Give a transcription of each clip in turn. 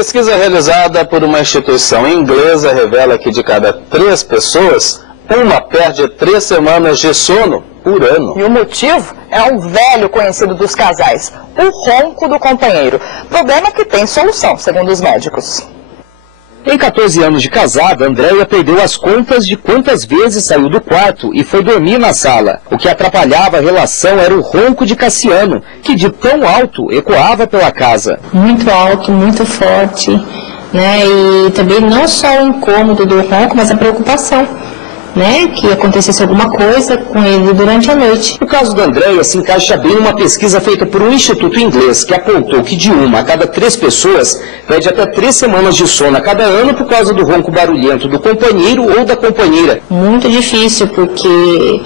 Pesquisa realizada por uma instituição inglesa revela que de cada 3 pessoas, uma perde 3 semanas de sono por ano. E o motivo é um velho conhecido dos casais, o ronco do companheiro. Problema que tem solução, segundo os médicos. Em 14 anos de casada, Andréia perdeu as contas de quantas vezes saiu do quarto e foi dormir na sala. O que atrapalhava a relação era o ronco de Cassiano, que de tão alto ecoava pela casa. Muito alto, muito forte, né? E também não só o incômodo do ronco, mas a preocupação, né, que acontecesse alguma coisa com ele durante a noite. O caso da Andréia se encaixa bem numa pesquisa feita por um instituto inglês que apontou que de 1 a cada 3 pessoas perde até 3 semanas de sono a cada ano por causa do ronco barulhento do companheiro ou da companheira. Muito difícil, porque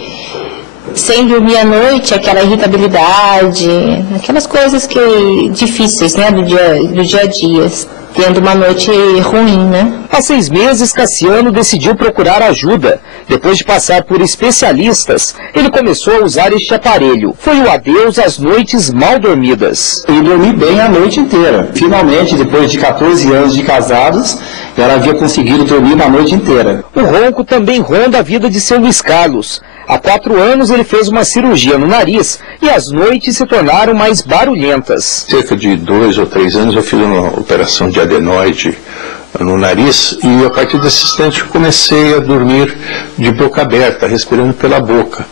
sem dormir à noite, aquela irritabilidade, aquelas coisas que difíceis, né, do dia a dia, tendo uma noite ruim, né? Há 6 meses, Cassiano decidiu procurar ajuda. Depois de passar por especialistas, ele começou a usar este aparelho. Foi o adeus às noites mal dormidas. Eu dormi bem a noite inteira. Finalmente, depois de 14 anos de casados, ela havia conseguido dormir a noite inteira. O ronco também ronda a vida de seu Luiz Carlos. Há 4 anos ele fez uma cirurgia no nariz e as noites se tornaram mais barulhentas. Cerca de 2 ou 3 anos eu fiz uma operação de adenoide no nariz e a partir desse instante comecei a dormir de boca aberta, respirando pela boca.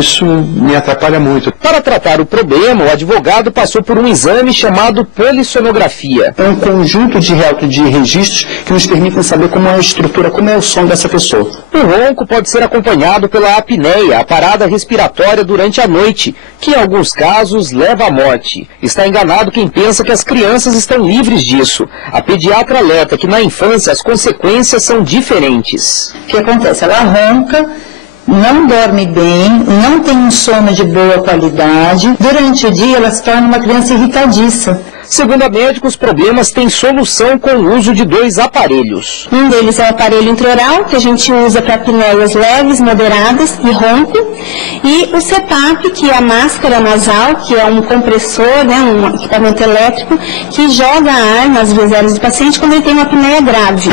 Isso me atrapalha muito. Para tratar o problema, o advogado passou por um exame chamado polissonografia. É um conjunto de registros que nos permitem saber como é a estrutura, como é o som dessa pessoa. O ronco pode ser acompanhado pela apneia, a parada respiratória durante a noite, que em alguns casos leva à morte. Está enganado quem pensa que as crianças estão livres disso. A pediatra alerta que na infância as consequências são diferentes. O que acontece? Ela ronca, não dorme bem, não tem um sono de boa qualidade. Durante o dia ela se torna uma criança irritadiça. Segundo a médica, os problemas têm solução com o uso de 2 aparelhos. Um deles é o aparelho intraoral, que a gente usa para apneias leves, moderadas e ronco. E o CPAP, que é a máscara nasal, que é um compressor, né, um equipamento elétrico, que joga ar nas groselhas do paciente quando ele tem uma apneia grave.